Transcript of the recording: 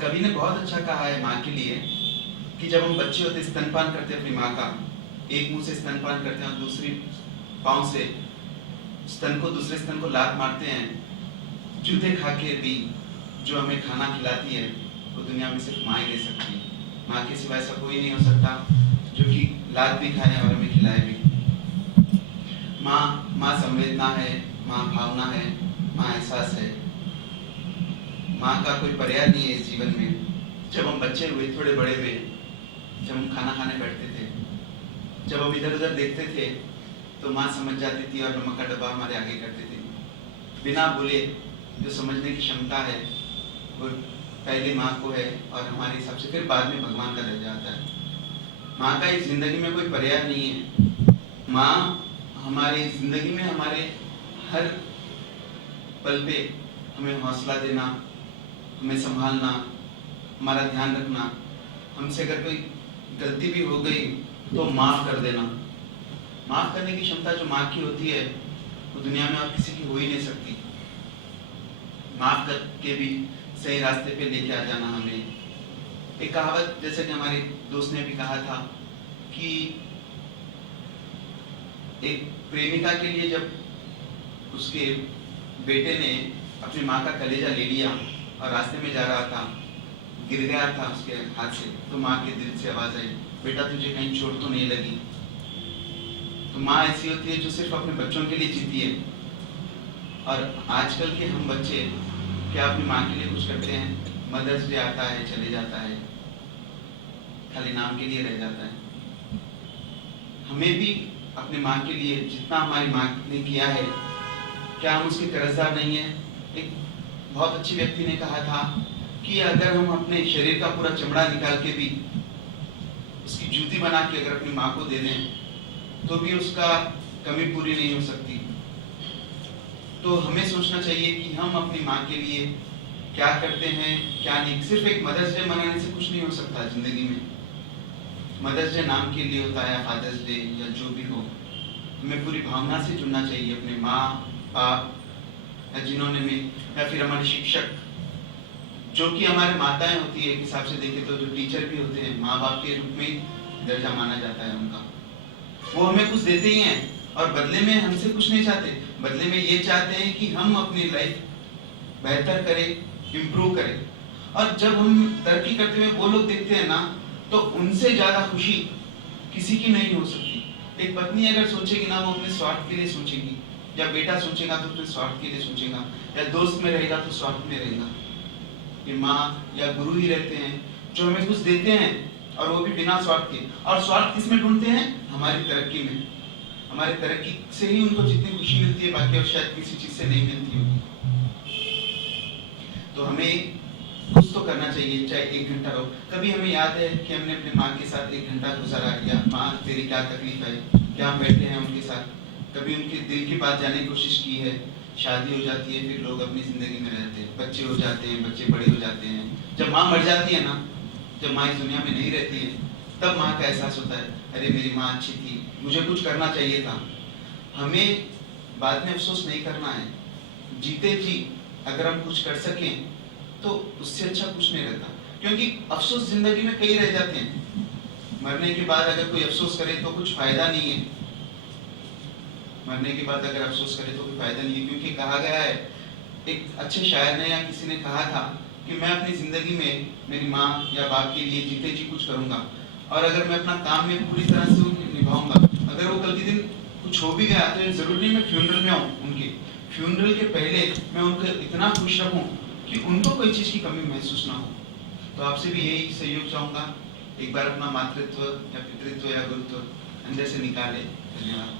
कवि ने बहुत अच्छा कहा है माँ के लिए कि जब हम बच्चे होते स्तनपान करते हैं अपनी माँ का, एक मुंह से स्तनपान करते हैं और दूसरी पाँव से स्तन को दूसरे स्तन को लात मारते हैं, जूते खा के भी जो हमें खाना खिलाती है वो दुनिया में सिर्फ माँ ही दे सकती है। माँ के सिवा ऐसा कोई नहीं हो सकता जो कि लात भी खाए और हमें खिलाए भी। माँ संवेदना है, माँ भावना है, माँ एहसास है। माँ का कोई पर्याय नहीं है इस जीवन में। जब हम बच्चे हुए, थोड़े बड़े हुए, जब हम खाना खाने बैठते थे, जब हम इधर उधर देखते थे तो माँ समझ जाती थी और नमक का डब्बा हमारे आगे करती थी। बिना बोले जो समझने की क्षमता है वो पहले माँ को है और हमारे हिसाब से फिर बाद में भगवान का दर्जा आता है। माँ का इस जिंदगी में कोई पर्याय नहीं है। माँ हमारी जिंदगी में हमारे हर पल पे हमें हौसला देना, हमें संभालना, हमारा ध्यान रखना, हमसे अगर कोई गलती भी हो गई तो माफ़ कर देना। माफ़ करने की क्षमता जो माँ की होती है वो दुनिया में और किसी की हो ही नहीं सकती। माफ़ करके भी सही रास्ते पे लेके आ जाना हमें। एक कहावत जैसे कि हमारे दोस्त ने भी कहा था कि एक प्रेमिका के लिए जब उसके बेटे ने अपनी माँ का कलेजा ले लिया और रास्ते में जा रहा था, गिर गया था उसके हाथ से, तो माँ के दिल से आवाज़ आई, बेटा तुझे कहीं चोट तो नहीं लगी। तो माँ ऐसी होती है जो सिर्फ अपने बच्चों के लिए जीती है। और आजकल के हम बच्चे क्या अपनी माँ के लिए कुछ करते हैं? मदर्स डे आता है, चले जाता है, खाली नाम के लिए रह जाता है। हमें भी अपने माँ के लिए जितना हमारी माँ ने किया है, क्या हम उसके कर्जदार नहीं है? एक बहुत अच्छी व्यक्ति ने कहा था कि अगर हम अपने शरीर का पूरा चमड़ा निकाल के भी उसकी जूती बना के अगर अपनी माँ को दे दें तो भी उसका कमी पूरी नहीं हो सकती। तो हमें सोचना चाहिए कि हम अपनी माँ के लिए क्या करते हैं, क्या नहीं। सिर्फ एक मदर्स डे मनाने से कुछ नहीं हो सकता जिंदगी में। मदर्स डे नाम के लिए होता है, फादर्स डे या जो भी हो। हमें पूरी भावना से जुड़ना चाहिए अपने माँ बाप या जिन्होंने भी, या फिर हमारे शिक्षक जो कि हमारे माताएं होती है। एक हिसाब से देखें तो जो टीचर भी होते हैं माँ बाप के रूप में दर्जा माना जाता है उनका। वो हमें कुछ देते ही हैं और बदले में हमसे कुछ नहीं चाहते। बदले में ये चाहते हैं कि हम अपनी लाइफ बेहतर करें, इम्प्रूव करें। और जब हम तरक्की करते हुए वो लोग देखते हैं ना, तो उनसे ज्यादा खुशी किसी की नहीं हो सकती। एक पत्नी अगर सोचेगी ना, वो अपने स्वार्थ के लिए सोचेगी, या बेटा सोचेगा तो अपने स्वार्थ के लिए सोचेगा, या दोस्त में रहेगा तो स्वार्थ में रहेगा। ये माँ या गुरु ही रहते हैं जो हमें कुछ देते हैं और वो भी बिना स्वार्थ के। और स्वार्थ किस में ढूंढते हैं? हमारी तरक्की में। हमारी तरक्की से ही उनको जितनी खुशी मिलती है, बाकी और शायद किसी चीज से नहीं मिलती होगी। तो हमें कुछ तो करना चाहिए, चाहे 1 घंटा हो। कभी हमें याद है कि हमने अपने माँ के साथ 1 घंटा गुजारा, या माँ तेरी क्या तकलीफ है, क्या हम बैठे हैं उनके साथ, कभी उनके दिल की बात जानने की कोशिश की है। शादी हो जाती है, फिर लोग अपनी जिंदगी में रहते हैं, बच्चे हो जाते हैं, बच्चे बड़े हो जाते हैं। जब माँ मर जाती है ना, जब माँ इस दुनिया में नहीं रहती है, तब माँ का एहसास होता है, अरे मेरी माँ अच्छी थी, मुझे कुछ करना चाहिए था। हमें बाद में अफसोस नहीं करना है। जीते जी अगर हम कुछ कर सकें तो उससे अच्छा कुछ नहीं रहता। क्योंकि अफसोस जिंदगी में कई रह जाते हैं। मरने के बाद अगर कोई अफसोस करे तो कुछ फायदा नहीं है। मरने के बाद अगर अफसोस करे तो कोई फायदा नहीं है। क्योंकि कहा गया है, एक अच्छे शायर ने या किसी ने कहा था कि मैं अपनी जिंदगी में मेरी माँ या बाप के लिए जीते जी कुछ करूंगा, और अगर मैं अपना काम में पूरी तरह से निभाऊंगा। अगर वो कल के दिन कुछ हो भी गया तो जरूरी नहीं मैं फ्यूनरल में आऊँ, उनके फ्यूनरल के पहले मैं उनको इतना खुश रखूँ कि उनको कोई चीज़ की कमी महसूस ना हो। तो आपसे भी यही सहयोग चाहूँगा, एक बार अपना मातृत्व या पितृत्व या गुरुत्व अंदर से निकाले। धन्यवाद।